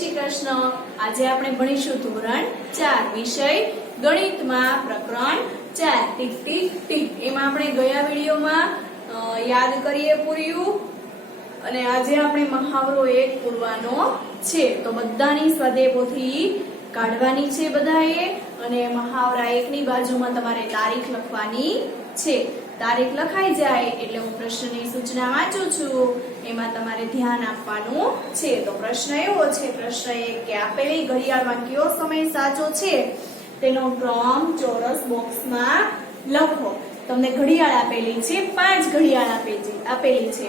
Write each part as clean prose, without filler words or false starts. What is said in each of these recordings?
શ્રી કૃષ્ણ। આજે આપણે ભણીશું ધોરણ 4 વિષય ગણિતમાં પ્રકરણ 4 ટીક ટીક ટીક। એમાં આપણે ગયા વિડિયોમાં યાદ કરીએ પૂર્યું અને આજે આપણે મહાવરો 1 પૂરવાનો છે। તો બધાની સ્વાધ્યાય પોથી કાઢવાની છે બધાએ અને મહાવરા 1 ની બાજુમાં તમારે તારીખ લખવાની છે। તારીખ લખાઈ જાય એટલે હું પ્રશ્નની સૂચના વાંચું છું, એમાં તમારે ધ્યાન આપવાનું છે। તો પ્રશ્ન એવો છે, પ્રશ્ન 1 કે આપેલી ઘડિયાળમાં કયો સમય સાચો છે તેનો ક્રમ ચોરસ બોક્સમાં લખો। તમને ઘડિયાળ આપેલી છે, 5 ઘડિયાળ આપેલી છે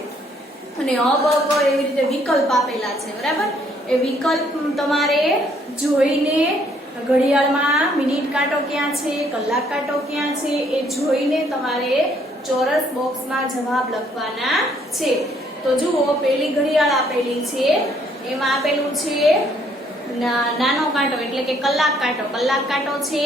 અને અ બ ક એવી રીતે વિકલ્પ આપેલા છે, બરાબર। એ વિકલ્પ તમારે જોઈને ઘડિયાળમાં મિનિટ કાંટો ક્યાં છે, કલાક કાંટો ક્યાં છે એ જોઈને તમારે ચોરસ બોક્સમાં જવાબ લખવાના છે। તો જુઓ, પેલી ઘડિયાળ આપેલી છે, એમાં આપેલું છે નાનો કાંટો એટલે કે કલાક કાંટો। કલાક કાંટો છે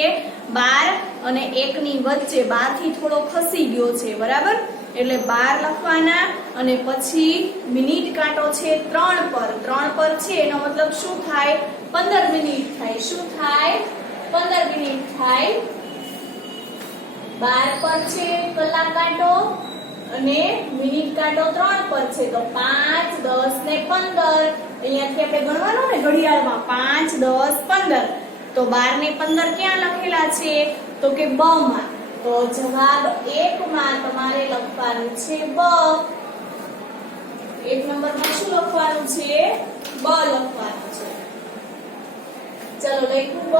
12 અને 1 ની વચ્ચે, 12 થી થોડો ખસી ગયો છે, બરાબર। એટલે 12 લખવાના અને પછી મિનિટ કાંટો છે 3 પર છે, એનો મતલબ શું થાય? 15 મિનિટ થાય। શું થાય? 15 મિનિટ થાય। 12 પર છે કલાક કાંટો અને મિનિટ કાંટો 3 પર છે, તો 5, 10 ને 15 અહીંયાથી આપણે ગણવાનું ને ઘડિયાળમાં 5, 10, 15 તો 12 ને 15 ક્યાં લખેલા છે? તો કે બ માં। તો જવાબ 1 માં તમારે લખવાનું છે બ। 1 નંબરમાં શું લખવાનું છે? બ લખવાનું છે। ચલો લખ્યું બ।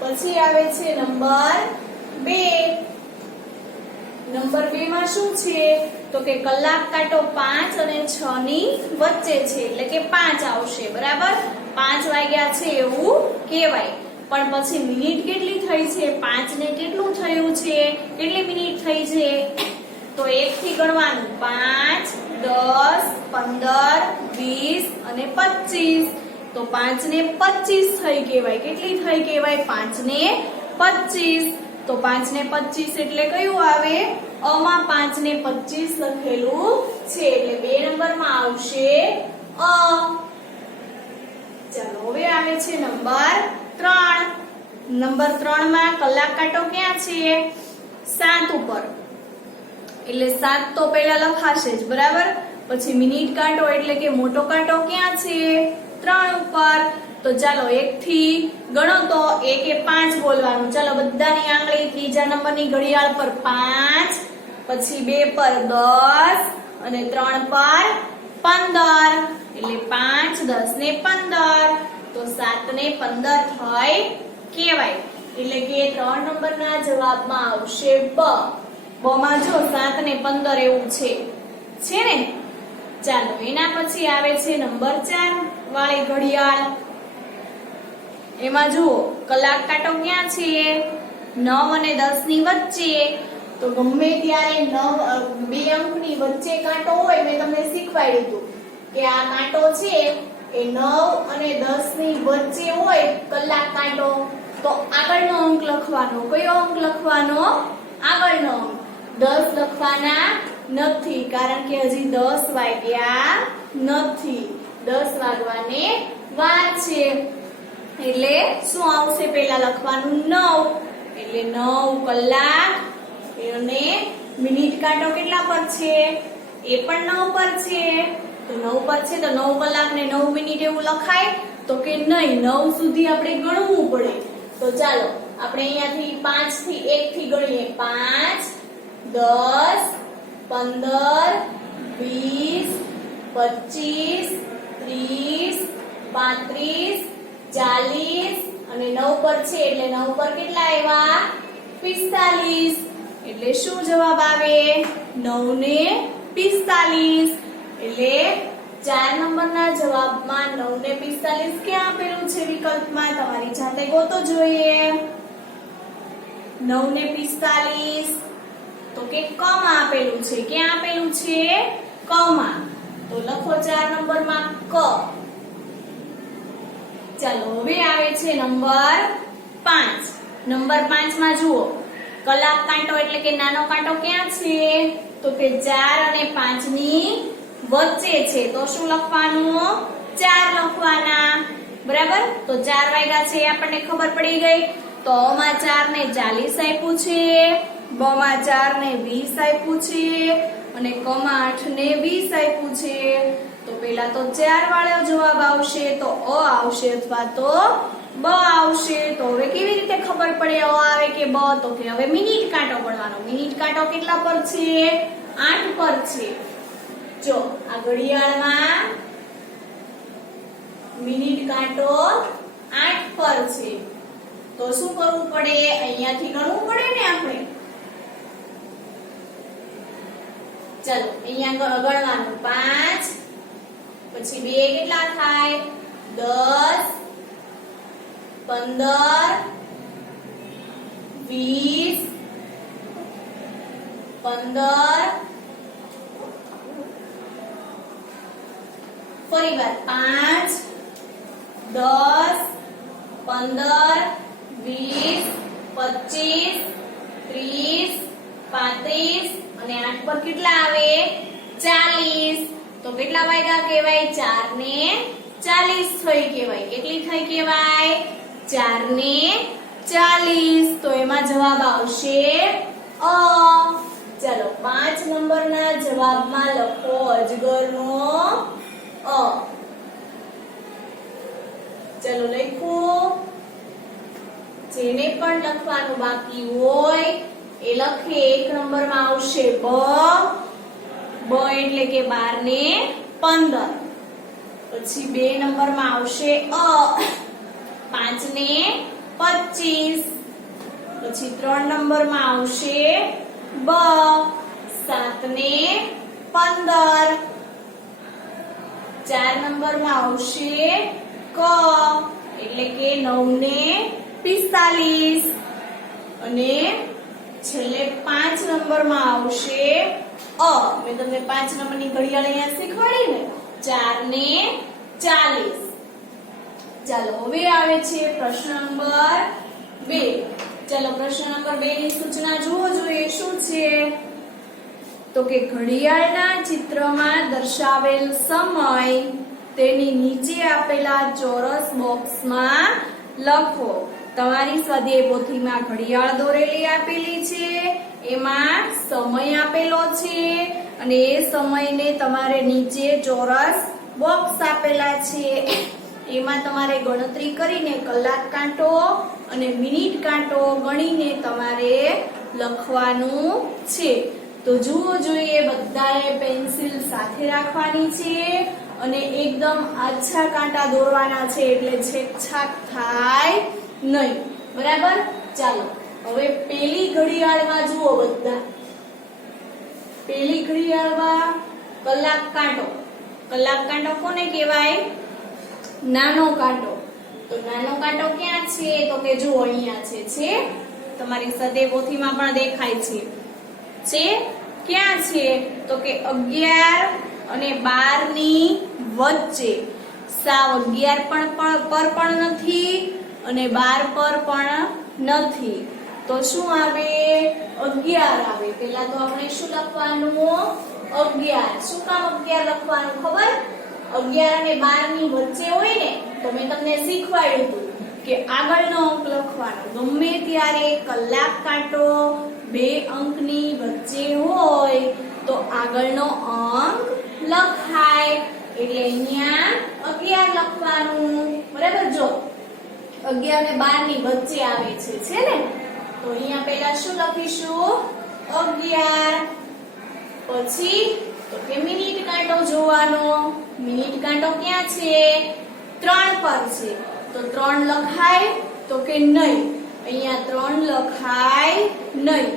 પછી આવે છે નંબર 2। નંબર 2 માં શું છે? તો કે કલાક કાંટો 5 અને 6 ની વચ્ચે છે એટલે કે 5 આવશે, બરાબર। 5 વાગ્યા છે એવું કહેવાય, પણ પછી મિનિટ કેટલી થઈ છે? 5 ને કેટલું થયું છે? કેટલી મિનિટ થઈ છે? તો 1 થી ગણવાનું, 5, 10, 15, 20 અને 25। તો 5 ને 25 થઈ કહેવાય। કેટલી થઈ કહેવાય? 5 ને 25। તો 5 ને 25 એટલે કયું આવે? અ માં 5 ને 25 લખેલું છે એટલે 2 નંબરમાં આવશે અ। ચાલો હવે આવે છે નંબર 3। નંબર 3 માં કલાક કાંટો ક્યાં છે? 7 ઉપર, એટલે 7 તો પહેલા લખાશે જ, બરાબર। પછી મિનિટ કાંટો એટલે કે મોટો કાંટો ક્યાં છે? 3 ઉપર। તો ચાલો 1 થી ગણો તો 1 એ 5 બોલવાનું। ચાલો બધાની આંગળી ત્રીજા નંબરની ઘડિયાળ પર 5, પછી 2 પર 10 અને 3 પર 15 એટલે 5, 10 ને 15 તો 7 ને 15 થઈ કહેવાય। એટલે કે 3 નંબરના જવાબમાં આવશે બ। બ માં જો 7 ને 15 એવું છે ને। ચાલો એના પછી આવે છે નંબર 4 વાળી ઘડિયાળ। એમાં જુઓ કલાક કાંટો ક્યાં છે? 9 અને 10 ની વચ્ચે। તો ગમે ત્યારે 2 અંકની વચ્ચે કાંટો હોય, મેં તમને શીખવાડ્યું હતું કે આ કાંટો છે એ 9 અને 10 ની વચ્ચે હોય કલાક કાંટો, તો આગળનો અંક લખવાનો। કયો અંક લખવાનો? આગળનો અંક। 10 લખવાના નથી, કારણ કે હજી 10 વાગ્યા નથી, 10 વાગવાને વાર છે। એટલે શું આવશે? પહેલા લખવાનું 9, એટલે 9 કલાક અને મિનિટ કાંટો કેટલા પર છે? એ પણ 9 પર છે। તો 9 પર છે તો 9 કલાક ને 9 મિનિટ એવું લખાય? તો કે નહીં, 9 સુધી આપણે ગણવું પડે। તો ચાલો આપણે અહીંયાથી 5 થી 1 થી ગણીએ। 5, 10, 15, 20, 25, 30, 35, 40 અને 9 પર છે એટલે 9 પર કેટલા આવ્યા? 45। એટલે શું જવાબ આવે? 9 ને 45। એટલે 4 નંબરના જવાબમાં 9 ને 45 ક્યાં આપેલું છે વિકલ્પમાં? તમારી જાતે ગોતો જોઈએ। 9 ને 45 તો કે ક માં આપેલું છે। ક્યાં આપેલું છે? ક માં। તો લખો 4 નંબરમાં ક। ચાલો હવે આવે છે નંબર 5। નંબર 5 માં જુઓ કલાક કાંટો એટલે કે નાનો કાંટો ક્યાં છે? તો કે 4 અને 5 ની વચ્ચે છે। તો શું લખવાનું? 4 લખવાના, બરાબર? તો 4 વાગ્યા છે એ આપણને ખબર પડી ગઈ. તો અ માં 4 ને 40 આપ્યું છે, બ માં 4 ને 20 આપ્યું છે અને ક માં 8 ને 20 આપ્યું છે. તો પેલા તો 4 વાળો જવાબ આવશે, તો અ આવશે અથવા તો બ આવશે. તો હવે કેવી રીતે ખબર પડે અ આવે કે બ? તો કે હવે મિનિટ કાંટો ગણવાનો. મિનિટ કાંટો કેટલા પર છે? 8 પર છે. જો આ ઘડિયાળમાં મિનિટ કાંટો 8 પર છે. તો શું કરવું પડે? અહીંયાથી ગણવું પડે ને આપણે. ચલો અહીંયા ગણવાનું 5 પછી 2 કેટલા થાય? 10 15 20 15 ફરી વાર 5 10 15 20 25 30 35 અને 8 પર કેટલા આવે? 40. તો કેટલા વાગ્યા કહેવાય? 4 ને 40 થઈ કહેવાય. કેટલી થઈ કહેવાય? 4 ને 40. તો એમાં જવાબ આવશે અ. ચલો 5 નંબરના જવાબમાં લખો અજગરનો અ. ચલો લખો. જેને પણ લખવાનું બાકી હોય એ લખે. 1 નંબરમાં આવશે બ. બ એટલે કે 12 ને 15. પછી 2 નંબરમાં આવશે અ. 5 ને 25. પછી 3 નંબરમાં આવશે બ. 7 ને 15. 4 નંબરમાં આવશે ક એટલે કે 9 ને 45. અને છેલ્લે 5 નંબરમાં આવશે અ. મેં તમને 5 નંબરની ઘડિયાળ અહીંયા શીખવાડી ને. 4 ને 40. ચાલો હવે આવે છે પ્રશ્ન નંબર 2. ચાલો પ્રશ્ન નંબર 2 ની સૂચના જુઓ જોઈએ શું છે. તો કે ઘડિયાળના ચિત્રમાં દર્શાવેલ સમય તેની નીચે આપેલા ચોરસ બોક્સમાં લખો. તમારી સ્વાધ્યાય પોથીમાં ઘડિયાળ દોરેલી આપેલી છે, એમાં સમય આપેલો છે અને એ સમયને તમારે નીચે ચોરસ બોક્સ આપેલા છે. એમાં તમારે ગણતરી કરીને કલાક કાંટો અને મિનિટ કાંટો ગણીને તમારે લખવાનું છે. તો જુઓ જોઈએ, બધાએ પેન્સિલ સાથે રાખવાની છે અને એકદમ આછા કાંટા દોરવાના છે એટલે છેકછાક થાય નહીં. બરાબર? ચાલો હવે પેલી ઘડિયાળમાં જુઓ બધા. પેલી ઘડિયાળમાં કલાક કાંટો. કલાક કાંટો કોને કહેવાય? નાનો કાંટો. તો નાનો કાંટો ક્યાં છે? તો કે જુઓ અહીંયા છે. તમારી સ્વાધ્યાય પોથીમાં પણ દેખાય છે. ક્યાં છે? તો કે 11 અને 12 ની વચ્ચે. સાવ 11 પર પણ નથી અને 12 પર પણ નથી. તો શું આવે? 11 આવે. પેલા તો આપણે શું લખવાનું? 11. શું કામ 11 લખવાનું ખબર? 11 અને 12 ની વચ્ચે હોય ને તો મેં તમને શીખવાડ્યું હતું કે આગળનો અંક લખવાનો. ગમે ત્યારે કલાક કાંટો 2 અંકની વચ્ચે હોય તો આગળનો અંક લખાય. એટલે અહીંયા 11 લખવાનું. બરાબર? જો 11 અને 12 ની વચ્ચે આવે છે ને, તો અહીંયા પહેલા શું લખીશું? 11. પછી તો કે મિનિટ કાંટો જોવાનો. મિનિટ કાંટો ક્યાં છે? 3 પર છે. તો 3 લખાય? તો કે નહીં. અહીંયા 3 લખાય નહીં.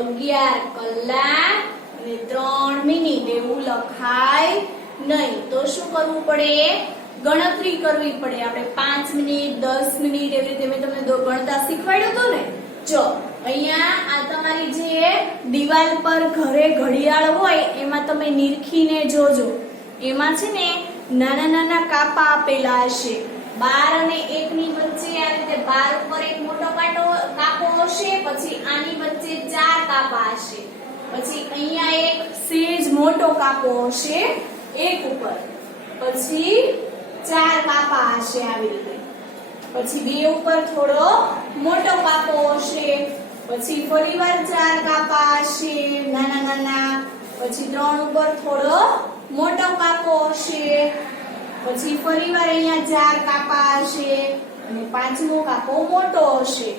11 કલાક અને 3 મિનિટ એવું લખાય નહીં. તો શું કરવું પડે? ગણતરી કરવી પડે. આપણે 5 મિનિટ 10 મિનિટ એવી રીતે મેં તમને ગણતા શીખવાડ્યું હતું ને. જો અહીંયા આ તમારી જે દિવાલ પર ઘરે ઘડિયાળ હોય એમાં તમે નિરખીને જોજો. એમાં છે ને નાના નાના કાપા આપેલા હશે. 12 અને 1 ની વચ્ચે આ રીતે 12 ઉપર એક મોટો કાપો હશે. પછી આની વચ્ચે 4 કાપા હશે. પછી અહીંયા એક સેજ મોટો કાપો હશે 1 ઉપર. પછી 4 કાપા હશે આવી રીતે. પછી 2 ઉપર થોડો મોટો કાપો હશે. પછી ફરીવાર 4 કાપા હશે નાના નાના. પછી 3 ઉપર થોડો મોટો કાપો હશે. પછી ફરીવાર અહીંયા 4 કાપા હશે અને 5મો કાપો મોટો હશે.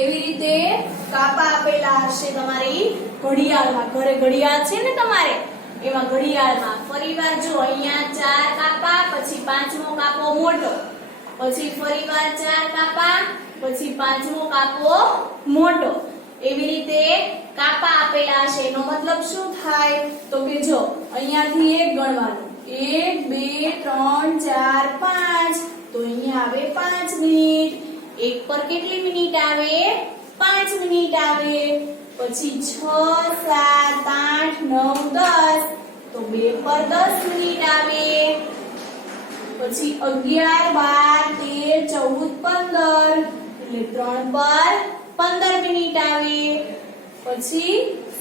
એવી રીતે કાપા આપેલા હશે તમારી ઘડિયાળમાં. ઘરે ઘડિયાળ છે ને તમારે, એમાં ઘડિયાળમાં ફરીવાર જો અહીંયા 4 કાપા, પછી 5મો કાપો મોટો, પછી ફરીવાર 4 કાપા, પછી 5મો કાપો મોટો. એવી રીતે કાપા આપેલા હશે. એનો મતલબ શું થાય તો કે જો અહીંયાથી 1 ગણવાનું, 1 2 3 4 5, તો અહીંયા આવે 5 મિનિટ. 1 પર કેટલી મિનિટ આવે? 5 મિનિટ આવે. પછી 6 7 8 9 10, તો 2 પર 10 મિનિટ આવે. પછી 11 12 13 14 15, એટલે 3 પર 15 મિનિટ આવે. પછી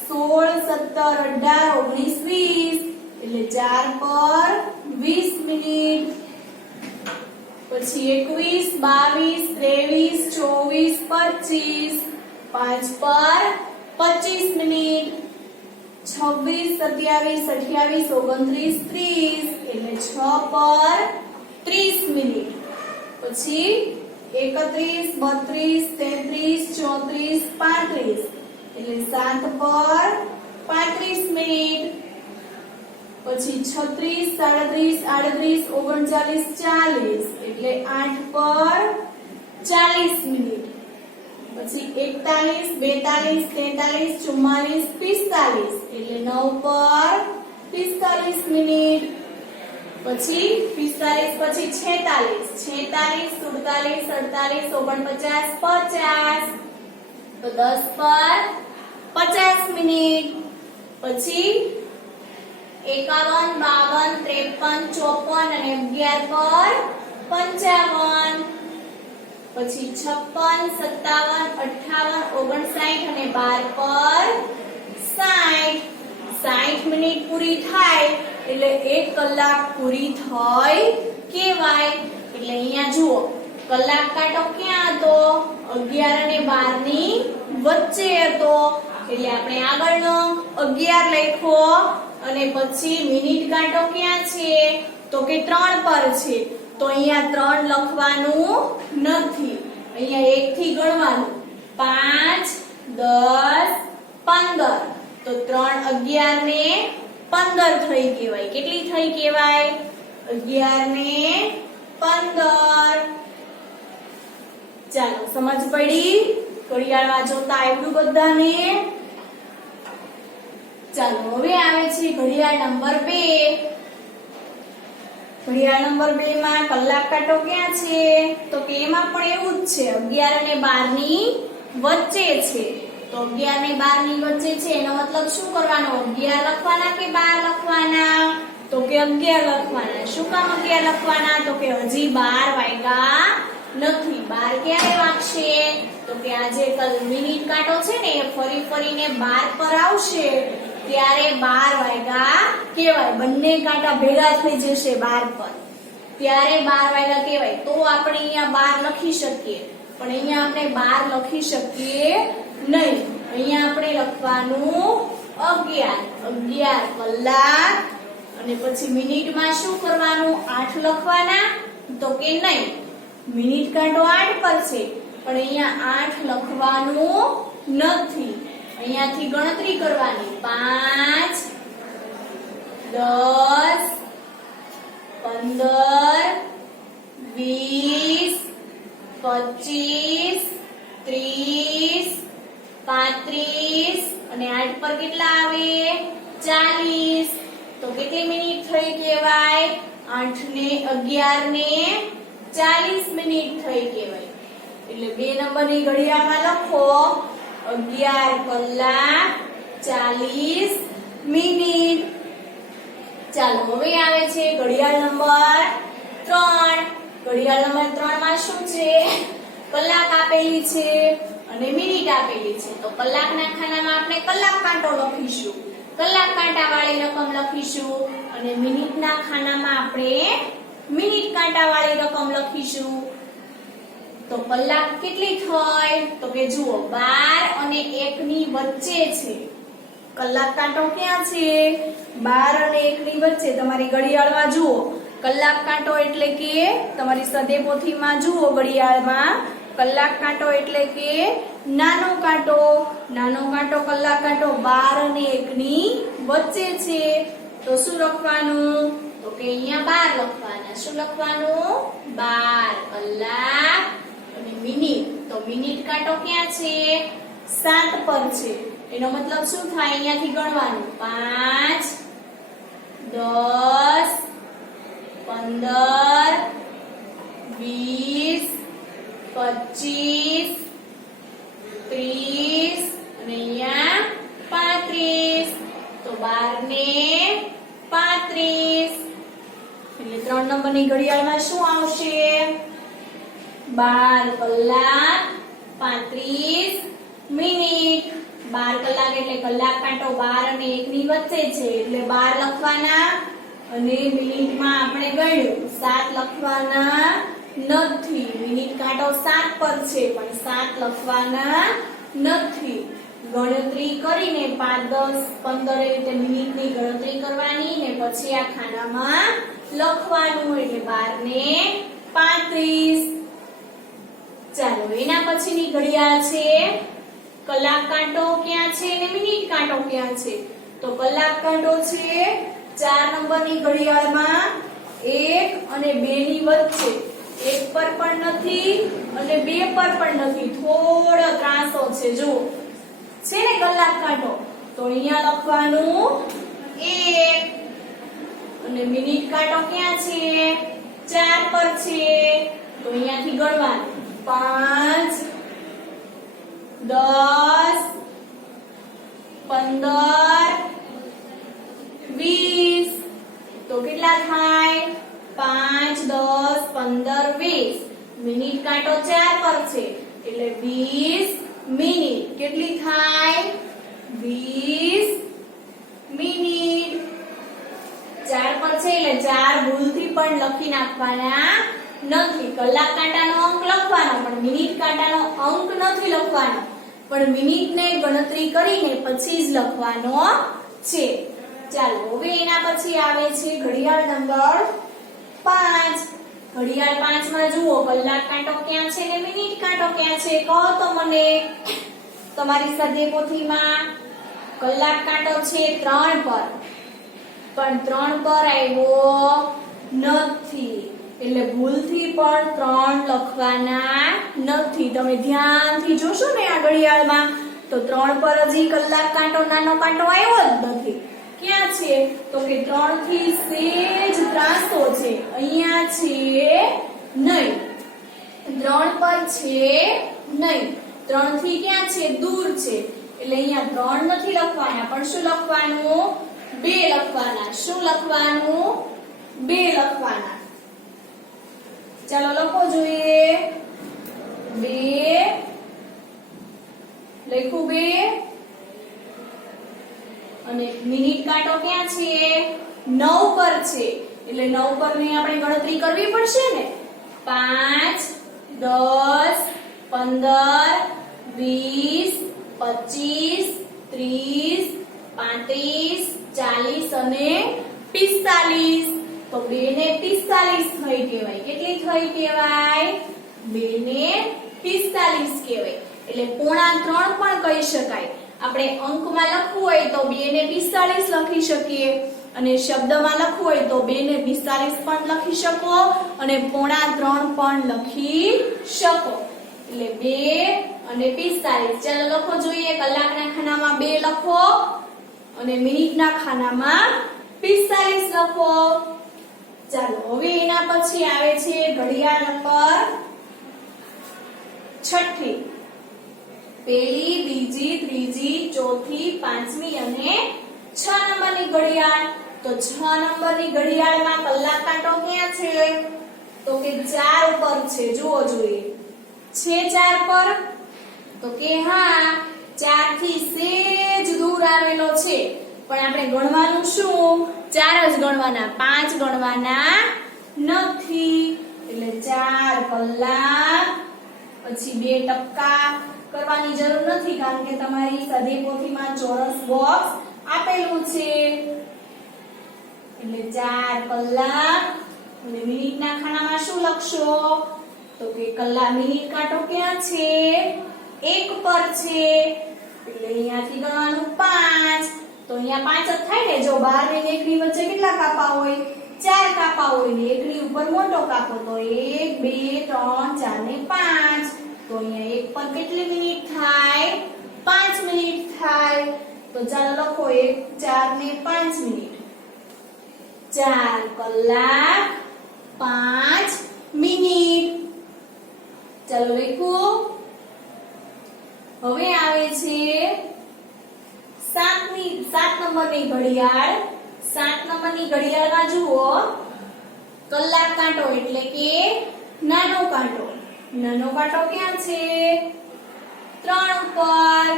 16 17 18 19 20, એટલે 4 પર 20 મિનિટ. પછી 21 22 23 24 25, 5 પર 25 મિનિટ. 26 27 28 29 30, એટલે 6 પર 30 મિનિટ. પછી 31 32 33 34 35, એટલે 7 પર 35 મિનિટ. પછી 36 37 38 39 40, એટલે 8 પર 40 મિનિટ. પછી 41 42 43 44 45, એટલે 9 પર 45 મિનિટ. પછી 45 પછી 46 46 47 48 49 50, તો 10 પર 50 મિનિટ. પછી 51 52 53 54 અને 11 પર 55. પછી 56 57 58 59 અને 12 પર 60. 60 મિનિટ પૂરી થાય એટલે 1 કલાક પૂરી થઈ કહેવાય. એટલે અહીંયા જુઓ કલાક કાંટો ક્યાં હતો? 11 અને 12 ની વચ્ચે હતો. એટલે આપણે આગળનો 11 લખ્યો અને પછી મિનિટ કાંટો ક્યાં છે તો કે 3 પર છે. તો અહીંયા 3 લખવાનું નથી, અહીંયા 1 થી ગણવાનું. 5 10 15, તો 3 11 ને 15 થઈ કહેવાય. કેટલી થઈ કહેવાય? 11 ને 15. ચાલો સમજ પડી? ઘડિયાળમાં જોતા આવડું બધાને? ચાલો હવે આવે છે ઘડિયાળ નંબર 2. ઘડિયાળ નંબર 2 માં કલાક કાંટો ક્યાં છે તો કે એમાં પણ એવું જ છે, 11 અને 12 ની વચ્ચે છે. તો 11 અને 12 ની વચ્ચે છે એનો મતલબ શું કરવાનો? 11 લખવાના કે 12 લખવાના? તો કે 11 લખવાના. શું કામ 11 લખવાના? તો કે હજી 12 વાગ્યા નથી. 12 ક્યારે વાગશે? તો કે આ જે મિનિટ કાંટો છે ને એ ફરી ફરીને 12 પર આવશે ત્યારે 12 વાગ્યા કહેવાય. બંને કાંટા ભેગા થઈ જશે 12 પર, ત્યારે 12 વાગ્યા કહેવાય. તો આપણે અહીંયા 12 લખી શકીએ, પણ અહીંયા આપણે 12 લખી શકીએ નહીં. અહીંયા આપણે લખવાનું 11 કલાક. અને પછી મિનિટમાં શું કરવાનું? 8 લખવાના? તો કે નહીં, મિનિટ કાંટો 8 પર છે પણ અહીંયા 8 લખવાનું નથી. અહીંયાથી ગણતરી કરવાની. 5 10 15 20 25 30 35, અને 8 પર કેટલા આવે? 40. તો કેટલી મિનિટ થઈ કહેવાય? 8 ને 11 ને 40 મિનિટ થઈ કહેવાય. એટલે 2 નંબરની ઘડિયાળમાં લખો 11 કલાક 40 મિનિટ. ચાલો હવે આવે છે ઘડિયાળ નંબર 3. ઘડિયાળ નંબર 3 માં શું છે? કલાક આપેલી છે અને મિનિટ આપેલી છે. તો કલાકના ખાનામાં આપણે કલાક કાંટો લખીશું, કલાક કાંટા વાળી રકમ લખીશું, અને મિનિટના ખાનામાં આપણે મિનિટ કાંટાવાળી રકમ લખીશું. તો કલાક કેટલી થઈ? તો કે જુઓ 12 અને 1 ની વચ્ચે છે. કલાક કાંટો ક્યાં છે? 12 અને 1 ની વચ્ચે. તમારી ઘડિયાળમાં જુઓ કલાક કાંટો એટલે કે તમારી સદેપોથીમાં જુઓ ઘડિયાળમાં કલાક કાંટો એટલે કે નાનો કાંટો. નાનો કાંટો કલાક કાંટો 12 અને 1 ની વચ્ચે છે. તો શું લખવાનું? તો કે અહીંયા 12 લખવાના. શું લખવાનું? 12 કલાક અને મિનિટ. તો મિનિટ કાંટો ક્યાં છે? 7 પર છે. એનો મતલબ શું થાય? અહીંયાથી ગણવાનું 5 10 15 20 25 30 અને અહીંયા 35. તો 12 ને 35 એટલે 3 નંબરની ઘડિયાળમાં શું આવશે? 12 કલાક 35 મિનિટ. 12 કલાક એટલે કલાક કાંટો 12 અને 1 ની વચ્ચે છે એટલે 12 લખવાના અને મિનિટમાં આપણે ગણ્યું 7 લખવાના નથી. મિનિટ કાંટો 7 પર છે પણ 7 લખવાના નથી. ગણતરી કરીને 5 10 15 એ રીતે મિનિટની ગણતરી કરવાની ને પછી આ ખાનામાં લખવાનું એટલે 12 ને 35. ચાલો એના પછીની ઘડિયાળ છે કલાક કાંટો ક્યાં છે ને મિનિટ કાંટો ક્યાં છે? તો કલાક કાંટો છે 4 નંબરની ઘડિયાળમાં 1 અને 2 ની વચ્ચે. 1 પર પણ નથી અને 2 પર પણ નથી. થોડો ત્રાસો છે. જો છે ને કલાક કાંટો. તો અહીંયા લખવાનું 1 અને મિનિટ કાંટો ક્યાં છે? 4 પર છે. તો અહીંયાથી ગણવાનું 5 10 15 20. તો કેટલા થાય? 5 10 15 20. મિનિટ કાંટો 4 પર છે એટલે 20 મિનિટ. કેટલી થાય? 20 મિનિટ. 4 પર છે એટલે 4 ભૂલથી પણ લખી નાખવાના નથી. કલાક કાંટાનો અંક લખવાનો પણ મિનિટ કાંટાનો અંક નથી લખવાનો. પણ મિનિટને ગણતરી કરીને પછી જ લખવાનો છે. ચાલો હવે એના પછી આવે છે ઘડિયાળ નંબર 5. ઘડિયાળ 5 માં જુઓ કલાક કાંટો ક્યાં છે ને મિનિટ કાંટો ક્યાં છે? કહો તો મને. તમારી સદેપોથીમાં કલાક કાંટો છે 3 પર પણ 3 પર આવ્યો નથી એટલે ભૂલથી પણ 3 લખવાના નથી. તમે ધ્યાનથી જોશો ને આ ઘડિયાળમાં તો 3 પર હજી કલાક કાંટો નાનો કાંટો આવ્યો જ નથી. ક્યાં છે? તો કે 3 થી સેજ ત્રાસો છે. અહીંયા છે નહીં. 3 પર છે નહીં. 3 થી ક્યાં છે? દૂર છે એટલે અહીંયા 3 નથી લખવાના પણ શું લખવાનું? 2 લખવાના. શું લખવાનું? 2 લખવાના. ચાલો લખો જોઈએ 2 લખું 2 અને મિનિટ કાંટો ક્યાં છે? 9 પર છે એટલે 9 પર ની આપણે ગણતરી કરવી પડશે ને. 5 10 15 20 25 30 35 40 અને 45. તો 2 ને 45 થઈ કહેવાય. કેટલી થઈ કહેવાય? 2 ને 45 કહેવાય. એટલે પોણા 3 પણ કહી શકાય. આપણે અંકમાં લખવું હોય તો 2 ને 45 લખી શકીએ અને શબ્દમાં લખવું હોય તો 2 ને 45 પણ લખી શકો અને પોણા 3 પણ લખી શકો. એટલે 2 અને 45. ચાલો લખો જોઈએ. કલાકના ખાનામાં 2 લખો અને મિનિટના ખાનામાં 45 લખો. ચાલો હવે એના પછી આવે છે ઘડિયાળ નંબર 6. પહેલી, બીજી, ત્રીજી, ચોથી, 5મી અને 6 નંબરની ઘડિયાળ. તો 6 નંબરની ઘડિયાળમાં કલાક કાંટો ક્યાં છે? તો કે 4 પર છે. જુઓ જોઈએ છે 4 પર? તો કે હા 4 થી સેજ દૂર આવેલો છે પણ આપણે ગણવાનું શું? 4 જ ગણવાના. 5 ગણવાના નથી એટલે 4 કલાક પછી 2 ટપકા કરવાની જરૂર નથી કારણ કે તમારી સ્વાધ્યાય પોથીમાં ચોરસ બોક્સ આપેલું છે એટલે 4 કલાક અને મિનિટના ખાનામાં શું લખશો તો કે કલાક મિનિટ કાંટો ક્યાં છે 1 પર છે એટલે અહીંયાથી ગણવાનું 5 તો અહીંયા 5 જ થાય ને જો 12 ને 1 ની વચ્ચે કેટલા કાપા હોય 4 કાપા હોય ને 1 ની ઉપર મોટો કાપો તો 1 2 3 4 ને 5 તો અહીંયા 1 પર કેટલી મિનિટ થાય 5 મિનિટ થાય તો ચાલો લખો 1 4 ને 5 મિનિટ 4 કલાક 5 મિનિટ ચાલો લખું હવે આવે છે 7 નંબરની ઘડિયાળ 7 નંબરની ઘડિયાળમાં જુઓ કલાક કાંટો એટલે કે નાનો કાંટો ક્યાં છે 3 પર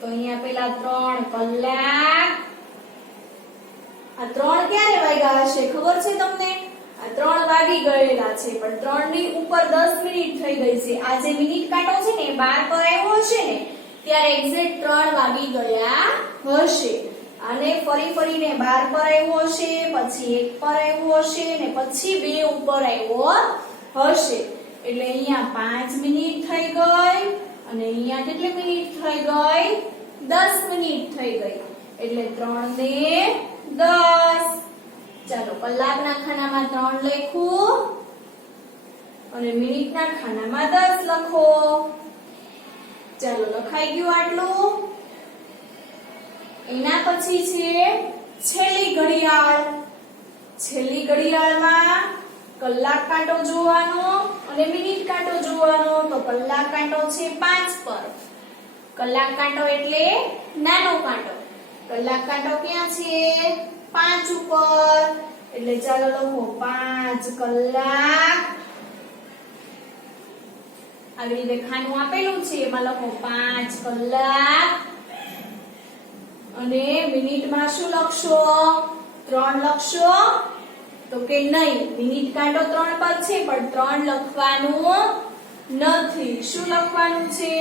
તો અહીંયા પેલા 3 કલાક આ 3 ક્યારે વાગ્યા હશે ખબર છે તમને આ 3 વાગી ગયેલા છે પણ 3 ની ઉપર 10 મિનિટ થઈ ગઈ છે આ જે મિનિટ કાંટો છે ને 12 પર આવ્યો હશે ને ત્યારે એક્ઝેક્ટ 3 વાગી ગયા હશે અને ફરીને 12 પર આવ્યો હશે પછી 1 પર આવ્યો હશે ને પછી 2 ઉપર આવ્યો હશે એટલે અહીંયા 5 મિનિટ થઈ ગઈ અને અહીંયા કેટલી મિનિટ થઈ ગઈ 10 મિનિટ થઈ ગઈ એટલે 3 ને 10 ચાલો કલાકના ખાનામાં 3 લખું અને મિનિટના ખાનામાં 10 લખો ચાલો લખાઈ ગયું આટલું એના પછી છે છેલ્લી ઘડિયાળમાં કલાક કાંટો જોવાનો અને મિનિટ કાંટો જોવાનો તો કલાક કાંટો છે 5 પર કલાક કાંટો એટલે નાનો કાંટો કલાક કાંટો ક્યાં છે 5 ઉપર એટલે ચાલો લખો 5 કલાક આવી રીતે ખાનું આપેલું છે એમાં લખો 5 કલાક અને મિનિટમાં શું લખશો 3 લખશો તો કે નહીં મિનિટ કાંટો 3 પર છે પણ 3 લખવાનું નથી શું લખવાનું છે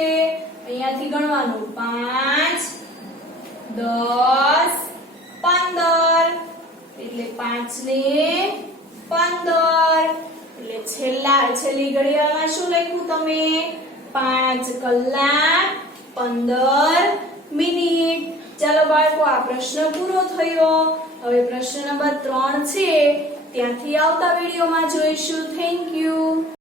અહીંયાથી ગણવાનું 5 10 15 એટલે 5 ને 15 એટલે છેલ્લી ઘડિયાળમાં શું લખ્યું તમે 5 કલાક 15 મિનિટ ચાલો બાળકો આ પ્રશ્ન પૂરો થયો હવે પ્રશ્ન નંબર 3 છે ત્યાંથી આવતા વિડીયોમાં જોઈશું થેન્ક યુ